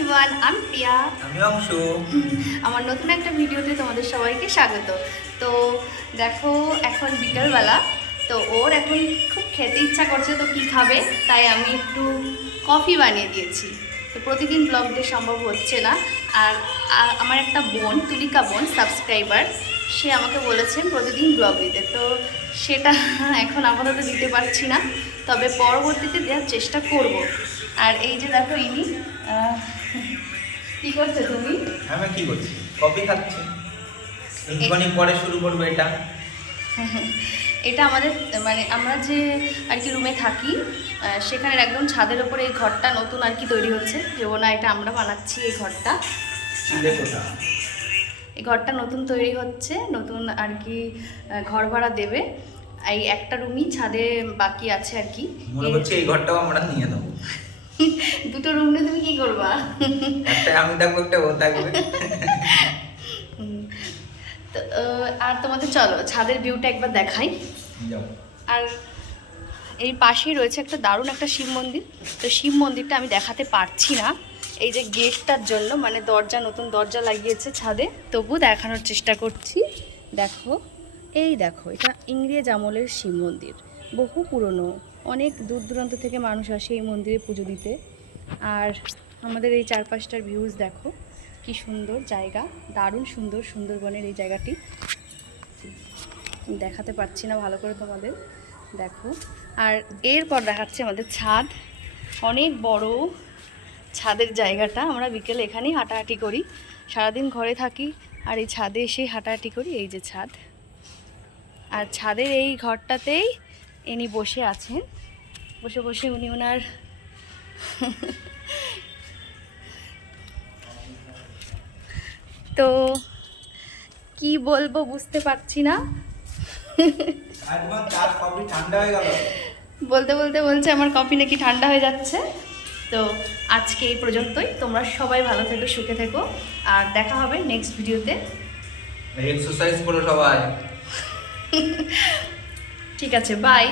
Everyone আমি প্রিয়া আমি অংশু। আমার নতুন একটা ভিডিওতে তোমাদের সবাইকে স্বাগত। তো দেখো এখন বিকালবেলা তো ওর এখন খুব খেতে ইচ্ছা করছে তো কি খাবে? তাই আমি একটু কফি বানিয়ে দিয়েছি। তো প্রতিদিন ব্লগ দিয়ে সম্ভব হচ্ছে না। আর আমার একটা বোন তুলিকা বোন সাবস্ক্রাইবার সে আমাকে বলেছেন প্রতিদিন ব্লগ দিতে। তো সেটা এখন আপাতত দিতে পারছি না। তবে পরবর্তীতে দেওয়ার চেষ্টা করব। আর এই যে দেখো ইনি কি করছ তুমি? আমি কি করছি? কফি খাচ্ছি। একটুখানি পরে শুরু করব এটা। এটা আমাদের মানে আমরা যে আর কি রুমে থাকি আহ, সেখানের একদম ছাদের ওপরে এই ঘরটা নতুন আর কি তৈরি হচ্ছে। ভেবো না এটা আমরা বানাচ্ছি এই ঘরটা। এই ঘরটা নতুন তৈরি হচ্ছে নতুন আর কি ঘর ভাড়া দেবে। এই একটা রুমই ছাদে বাকি আছে আর কি। মনে এই- হচ্ছে এই ঘরটাও আমরা নিয়ে নেব। দুটো রুম নিয়ে তুমি কি করবা? একটা আমি থাকব একটা ও থাকবে। তো আর তোমাদের চলো ছাদের ভিউটা একবার দেখাই। আর এই পাশেই রয়েছে একটা দারুণ একটা শিব মন্দির। তো শিব মন্দিরটা আমি দেখাতে পারছি না। এই যে গেটটার জন্য মানে দরজা নতুন দরজা লাগিয়েছে ছাদে। তবু দেখানোর চেষ্টা করছি। দেখো এই দেখো এটা ইংরেজ আমলের শিব মন্দির। বহু পুরনো। অনেক দূর দূরান্ত থেকে মানুষ আসে এই মন্দিরে পুজো দিতে। আর আমাদের এই চারপাশটার ভিউজ দেখো, কি সুন্দর জায়গা, দারুণ সুন্দর সুন্দরবনের এই জায়গাটি। দেখাতে পারছি না ভালো করে তোমাদের, দেখো। আর এরপর দেখাচ্ছে আমাদের ছাদ। অনেক বড় ছাদের জায়গাটা। আমরা বিকেলে এখানেই হাঁটাহাঁটি করি। সারাদিন ঘরে থাকি আর এই ছাদে এসেই হাঁটাহাঁটি করি, এই যে ছাদ। আর ছাদের এই ঘরটাতেই ইনি বসে আছেন। বসে বসে উনি ওনার তো কি বলব বুঝতে পারছি না। বলতে বলতে বলছে আমার কফি নাকি ঠান্ডা হয়ে যাচ্ছে। তো আজকে এই পর্যন্তই। তোমরা সবাই ভালো থেকো সুখে থেকো। আর দেখা হবে নেক্সট ভিডিওতে এক্সারসাইজ করো সবাই। ঠিক আছে বাই